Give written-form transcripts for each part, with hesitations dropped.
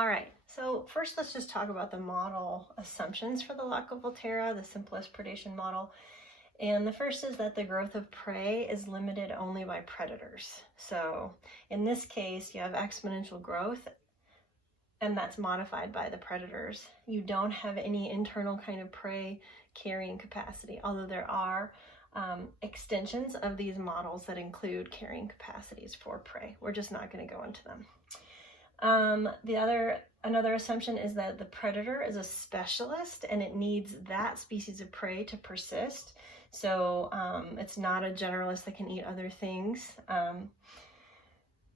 All right, so first let's just talk about the model assumptions for the Lotka-Volterra, the simplest predation model. And the first is that the growth of prey is limited only by predators. So in this case, you have exponential growth, and that's modified by the predators. You don't have any internal kind of prey carrying capacity, although there are extensions of these models that include carrying capacities for prey. We're just not going to go into them. Another assumption is that the predator is a specialist and it needs that species of prey to persist. So it's not a generalist that can eat other things.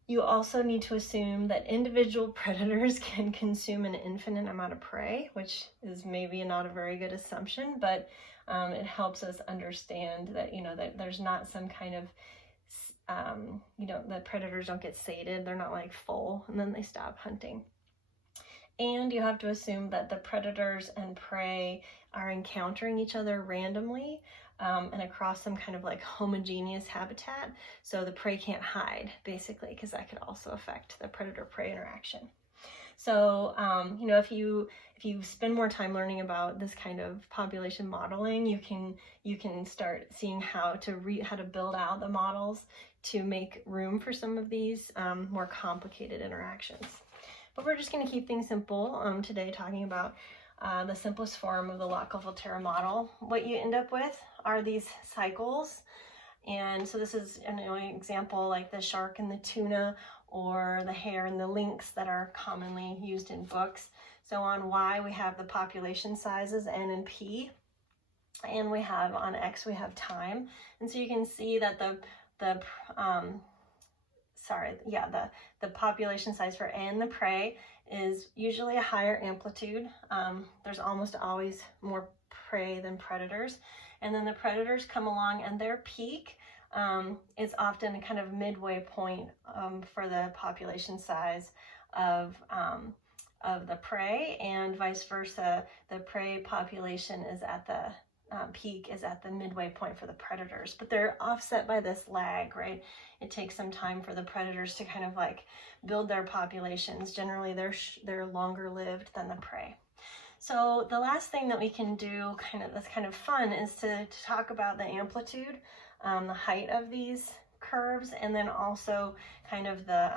You also need to assume that individual predators can consume an infinite amount of prey, which is maybe not a very good assumption, but it helps us understand that, that there's not some kind of the predators don't get sated. They're not like full and then they stop hunting. And you have to assume that the predators and prey are encountering each other randomly and across some kind of like homogeneous habitat. So the prey can't hide basically, because that could also affect the predator-prey interaction. So, if you spend more time learning about this kind of population modeling, you can start seeing how to build out the models to make room for some of these more complicated interactions. But we're just going to keep things simple today, talking about the simplest form of the Lotka-Volterra model. What you end up with are these cycles. And so this is an example like the shark and the tuna, or the hare and the lynx that are commonly used in books. So on Y we have the population sizes, N and P, and we have on X we have time. And so you can see that the population size for N, the prey, is usually a higher amplitude. There's almost always more prey than predators. And then the predators come along and their peak is often a kind of midway point for the population size of the prey, and vice versa. The prey population is at the peak is at the midway point for the predators, but they're offset by this lag, right? It takes some time for the predators to kind of like build their populations. Generally, they're longer lived than the prey. So the last thing that we can do, that's kind of fun, is to talk about the amplitude, the height of these curves, and then also kind of the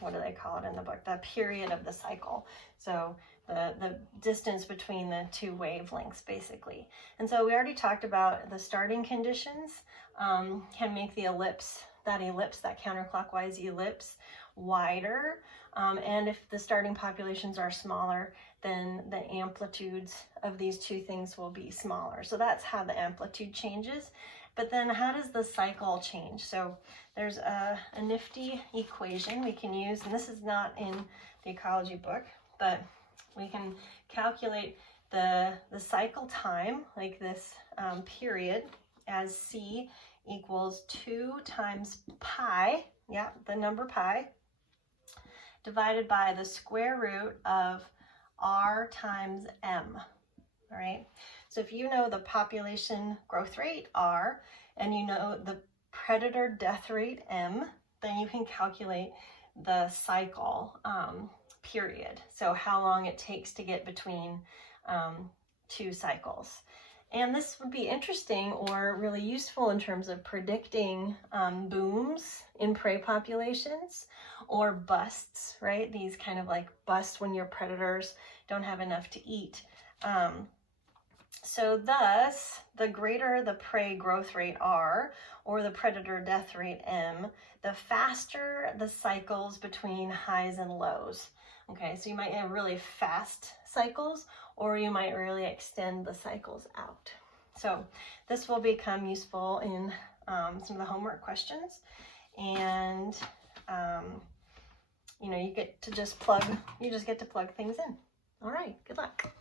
what do they call it in the book? The period of the cycle. So the distance between the two wavelengths, basically. And so we already talked about the starting conditions can make the ellipse, that counterclockwise ellipse, wider. And if the starting populations are smaller, then the amplitudes of these two things will be smaller. So that's how the amplitude changes. But then how does the cycle change? So there's a nifty equation we can use, and this is not in the Ecology book, but we can calculate the cycle time, like this period, as C equals 2 times pi, the number pi, divided by the square root of R times M, all right? So if you know the population growth rate, R, and you know the predator death rate, M, then you can calculate the cycle period. So how long it takes to get between two cycles. And this would be interesting or really useful in terms of predicting booms in prey populations or busts, right? These kind of like busts when your predators don't have enough to eat. So thus, the greater the prey growth rate R, or the predator death rate M, the faster the cycles between highs and lows. Okay, so you might have really fast cycles, or you might really extend the cycles out. So this will become useful in some of the homework questions, and you just get to plug things in. All right, good luck.